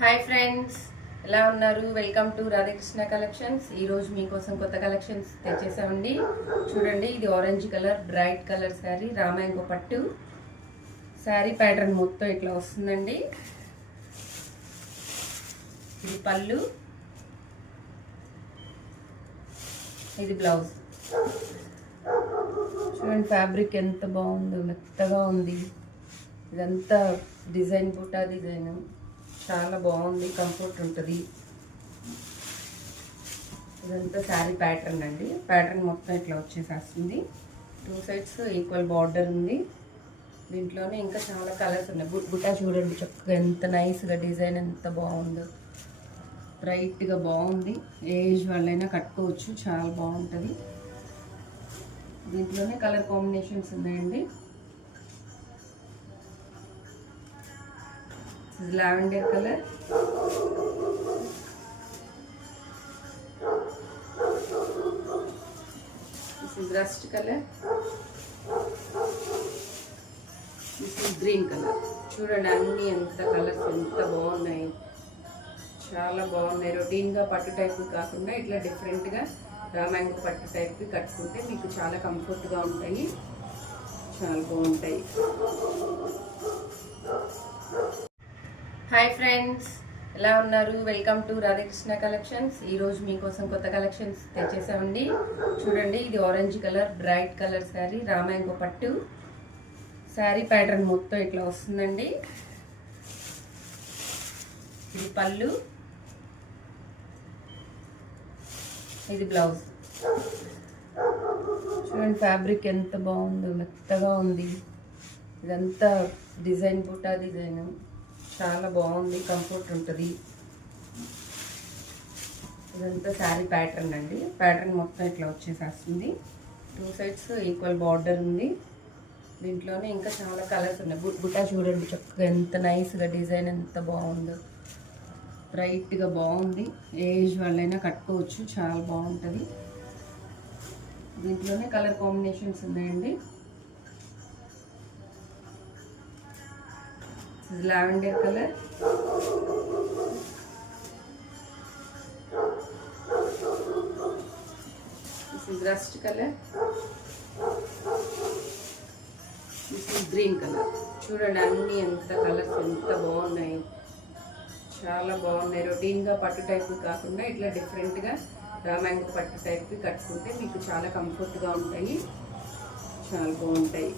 Hi friends, ఎలా ఉన్నారు? Welcome to Radhakrishna collections. ఈరోజు మీకోసం కొత్త కలెక్షన్స్ తెచ్చేసామండి. చూడండి, ఇది orange colour, bright colour sari, రామాయంగో పట్టు శారీ. ప్యాటర్న్ మొత్తం ఇట్లా వస్తుందండి. ఇది పళ్ళు, ఇది బ్లౌజ్. చూడండి, ఫ్యాబ్రిక్ ఎంత బాగుందో, మెత్తగా ఉంది. ఇదంతా డిజైన్, బుట్టా డిజైన్, చాలా బాగుంది, కంఫర్ట్ ఉంటుంది. ఇదంతా శారీ ప్యాటర్న్ అండి. ప్యాటర్న్ మొత్తం ఇట్లా వచ్చేసేస్తుంది. 2 సైడ్స్ ఈక్వల్ బార్డర్ ఉంది. దీంట్లోనే ఇంకా చాలా కలర్స్ ఉన్నాయి. బుట్టా చూడండి చక్కగా ఎంత నైస్గా డిజైన్ ఎంత బాగుందో, బ్రైట్గా బాగుంది. ఏజ్ వాళ్ళైనా కట్టుకోవచ్చు, చాలా బాగుంటుంది. దీంట్లోనే కలర్ కాంబినేషన్స్ ఉన్నాయండి. Lavender colour, this is rust color, this is green color. చూడండి, అన్ని ఎంత కలర్స్ ఎంత బాగున్నాయి, చాలా బాగున్నాయి. రొటీన్గా పట్టు టైప్ కాకుండా ఇట్లా డిఫరెంట్గా రామాయంగో పట్టు టైప్ కట్టుకుంటే మీకు చాలా కంఫర్ట్గా ఉంటాయి, చాలా బాగుంటాయి. హాయ్ ఫ్రెండ్స్, ఎలా ఉన్నారు? Welcome to Radhakrishna collections. ఈరోజు మీకోసం కొత్త కలెక్షన్స్ తెచ్చేసామండి. చూడండి, ఇది orange colour, bright colour sari, రామాయంగో పట్టు శారీ. ప్యాటర్న్ మొత్తం ఇట్లా వస్తుందండి. ఇది పళ్ళు, ఇది బ్లౌజ్. చూడండి, ఫ్యాబ్రిక్ ఎంత బాగుందో, మెత్తగా ఉంది. ఇదంతా డిజైన్, బుట్టా డిజైన్, చాలా బాగుంది, కంఫర్ట్ ఉంటుంది. ఇదంతా శారీ ప్యాటర్న్ అండి. ప్యాటర్న్ మొత్తం ఇట్లా వచ్చేసేస్తుంది. 2 సైడ్స్ ఈక్వల్ బార్డర్ ఉంది. దీంట్లోనే ఇంకా చాలా కలర్స్ ఉన్నాయి. బుట్టా చూడండి చక్కగా ఎంత నైస్గా డిజైన్ ఎంత బాగుందో, బ్రైట్గా బాగుంది. ఏజ్ వాళ్ళైనా కట్టుకోవచ్చు, చాలా బాగుంటుంది. దీంట్లోనే కలర్ కాంబినేషన్స్ ఉన్నాయండి. Lavender colour, this is rust color, this is green color. చూడండి, అన్ని ఎంత కలర్స్ ఎంత బాగున్నాయి, చాలా బాగున్నాయి. రొటీన్గా పట్టు టైప్ కాకుండా ఇట్లా డిఫరెంట్గా రామాయంగో పట్టు టైప్ కట్టుకుంటే మీకు చాలా కంఫర్ట్గా ఉంటాయి, చాలా బాగుంటాయి.